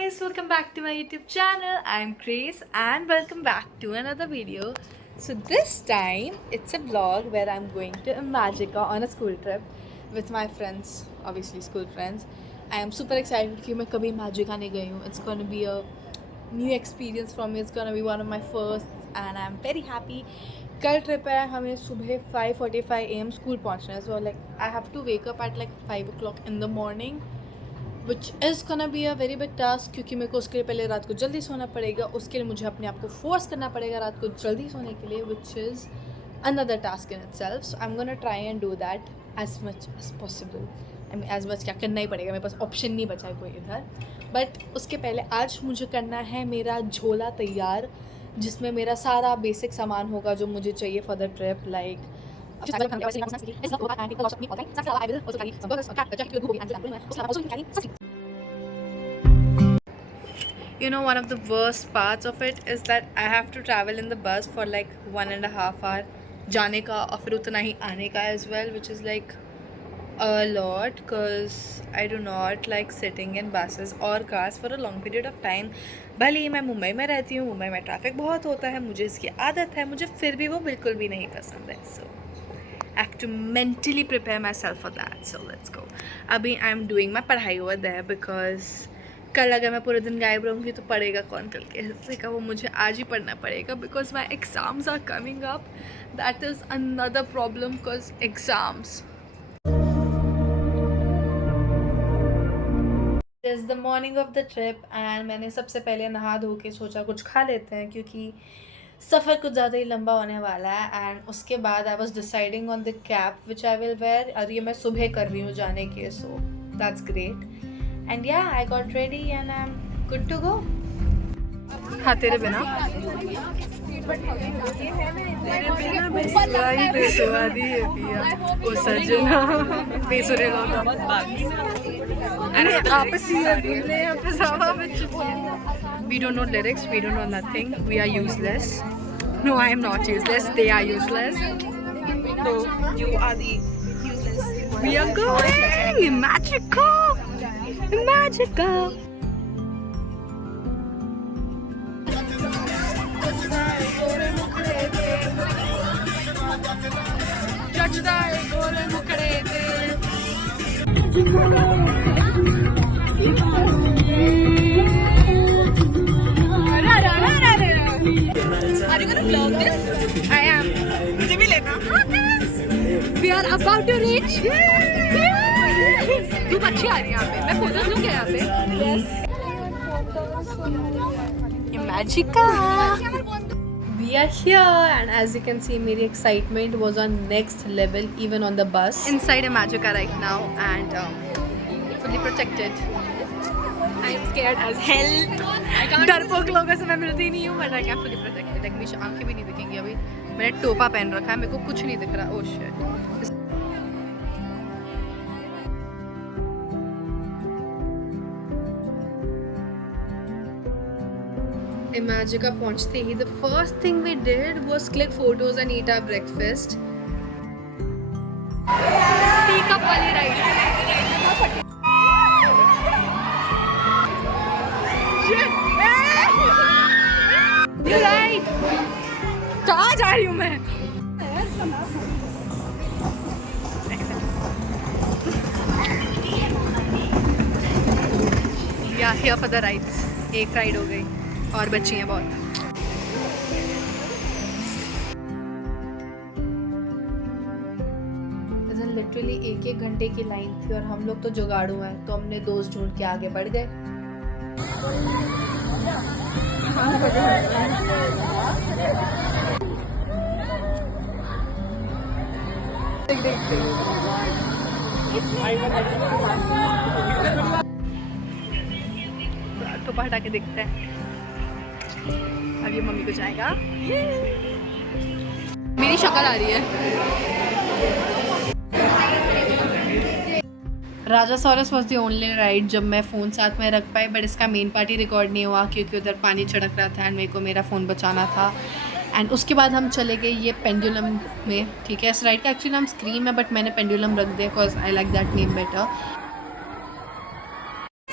guys, welcome back to my YouTube channel. I'm Grace and welcome back to another video. So this time it's a vlog where I'm going to Imagica on a school trip with my friends, obviously school friends. I am super excited because मैं कभी Imagica नहीं गई हूँ. It's gonna be a new experience for me. It's gonna be one of my first and I'm very happy. कल trip है, हमें सुबह 5:45 AM school पहुँचना है. So like I have to wake up at like 5 o'clock in the morning. Which is gonna be a very big task क्योंकि मेरे को उसके लिए पहले रात को जल्दी सोना पड़ेगा. उसके लिए मुझे अपने आप को फोर्स करना पड़ेगा रात को जल्दी सोने के लिए, which is another task in itself. So I am gonna try and do that as much as possible. I mean as much क्या करना ही पड़ेगा, मेरे पास ऑप्शन नहीं बचा है कोई इधर. बट उसके पहले आज मुझे करना है मेरा झोला तैयार, जिसमें मेरा सारा बेसिक सामान होगा जो मुझे चाहिए for the trip. Like you know, one of the worst parts of it is that I have to travel in the bus for like 1.5 hour जाने का और फिर उतना ही आने का as well, which is like a lot because I do not like sitting in buses or cars for a long period of time. भले ही मैं मुंबई में रहती हूँ, मुंबई में ट्रैफिक बहुत होता है, मुझे इसकी आदत है, मुझे फिर भी वो बिल्कुल भी नहीं पसंद है. So I have to mentally prepare myself for that. So let's go. अभी I am doing my पढ़ाई over there because कल अगर मैं पूरे दिन गायब रहूँगी तो पढ़ेगा कौन कल के हिस्से का, वो मुझे आज ही पढ़ना पड़ेगा because my exams are coming up. That is another problem because exams. Is the morning of the trip and मैंने सबसे पहले नहा धो के सोचा कुछ खा लेते हैं क्योंकि सफ़र कुछ ज़्यादा ही लंबा होने वाला है. एंड उसके बाद I was deciding on the cap which I will where, और ये मैं सुबह कर रही हूँ जाने के. So that's great. And yeah, I got ready and I'm good to go. हाँ तेरे बिना बेसुरा ही बेसुरा दी है पिया ओ सजना बेसुरे लौटा अरे आपसी अगले आपस हवा में चुप. We don't know lyrics, we don't know nothing, we are useless. No, I am not useless, they are useless. So You are the useless. we are going magical. Magical. Are you gonna vlog this? I am. मुझे भी लेना. We are about to reach. धूप अच्छी आ रही है यहाँ पे. मैं फोटोज लूँ क्या यहाँ पे? Imagica. We are here and as you can see मेरी excitement was on next level even on the bus. Inside Imagica right now and fully protected. I am scared as hell. डरपोक लोगों से मैं मिलती नहीं हूँ but I am fully protected. like मेरी आंखें भी नहीं दिखेंगी अभी. मैंने टोपा पहन रखा है, मेरे को कुछ नहीं दिख रहा. Oh shit. Imagica पहुंचते ही the first thing we did was click photos and eat our breakfast. Teacup वाली ride. You're right. कहाँ जा रही हूँ मैं? Yeah, here for the rides. एक राइड हो गई और बच्ची हैं बहुत. लिटरली 1-1 घंटे की लाइन थी और हम लोग तो जुगाड़ू हैं तो हमने दोस्त ढूंढ के आगे बढ़ गए. टोपा हटा के देखते हैं. अब ये मम्मी को जाएगा. मेरी शक्ल आ रही है. Rajasaurus was the only ride जब मैं फ़ोन साथ में रख पाई, बट इसका मेन पार्ट ही रिकॉर्ड नहीं हुआ क्योंकि उधर पानी छिड़क रहा था एंड मेरे को मेरा फ़ोन बचाना था. एंड उसके बाद हम चले गए ये पेंडुलम में. ठीक है, इस राइड का एक्चुअली नाम स्क्रीम है बट मैंने पेंडुलम रख दिया because I like that name better.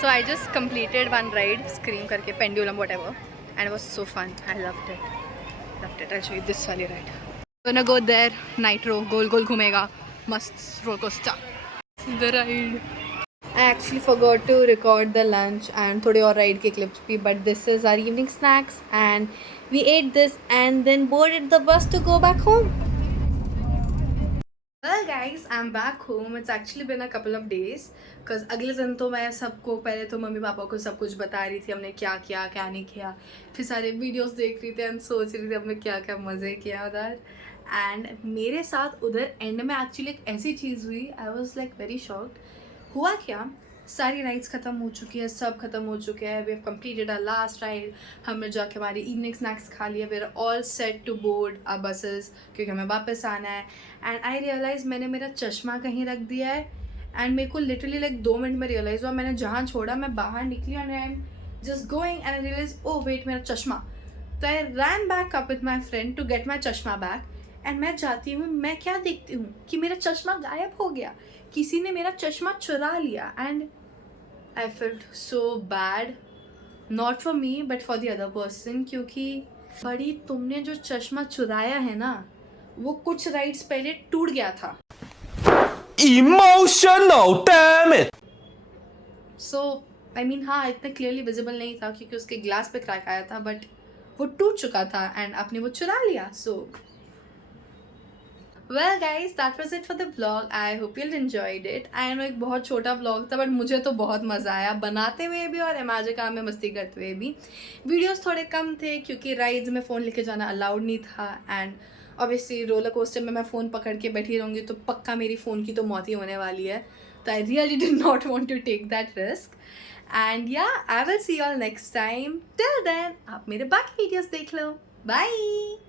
So I just completed one ride, Scream करके, pendulum whatever, and it was so fun. I loved it. Loved it. I'll show you this वाली ride. Gonna go there, nitro, गोल गोल घूमेगा, मस्त roller coaster. This is the ride. I actually forgot to record the lunch and थोड़े और ride के clips भी, but this is our evening snacks and we ate this and then boarded the bus to go back home. Well guys, I'm back home. It's actually been a couple of days because अगले दिन तो मैं सबको पहले तो mummy papa को सब कुछ बता रही थी हमने क्या किया क्या नहीं किया, फिर सारे वीडियोस देख रही थी एंड सोच रही थी हमने क्या क्या मज़े किया उधर. एंड मेरे साथ उधर एंड में एक्चुअली एक ऐसी चीज़ हुई, I was like very shocked. हुआ क्या, सारी राइड्स ख़त्म हो चुकी है, सब ख़त्म हो चुके हैं. We have completed our last ride. हमने जाके हमारी इवनिंग स्नैक्स खा लिया. We are all set to board our buses क्योंकि हमें वापस आना है. एंड आई रियलाइज़ मैंने मेरा चश्मा कहीं रख दिया है. एंड मेरे को लिटरली लाइक 2 मिनट में रियलाइज़ हुआ. मैंने जहाँ छोड़ा मैं बाहर निकली and I am just going and I realize oh wait मेरा चश्मा. तो I ran back up with my friend to get my चश्मा बैक. एंड मैं जाती हूँ, मैं क्या देखती हूँ कि मेरा चश्मा गायब हो गया. किसी ने मेरा चश्मा चुरा लिया. And I felt so bad, not for me but for the other person, क्योंकि बड़ी तुमने जो चश्मा चुराया है ना वो कुछ राइड्स पहले टूट गया था. Emotional, damn it! So I mean हाँ इतना क्लियरली विजिबल नहीं था क्योंकि उसके ग्लास पे क्रैक आया था, बट वो टूट चुका था एंड आपने वो चुरा लिया. So well guys that was it for the blog. I hope you enjoyed it. I know एक बहुत छोटा ब्लॉग था बट मुझे तो बहुत मज़ा आया बनाते हुए भी और इमेजिका में मस्ती करते हुए भी. वीडियोस थोड़े कम थे क्योंकि राइड्स में फ़ोन लेके जाना अलाउड नहीं था. एंड ऑब्वियसली रोलर कोस्टर में मैं फ़ोन पकड़ के बैठी रहूँगी तो पक्का मेरी फ़ोन की तो मौत ही होने वाली है. तो I really did not want to take that risk. And yeah I will see you all next time. Till then आप मेरे बाकी वीडियोज़ देख लो. बाय.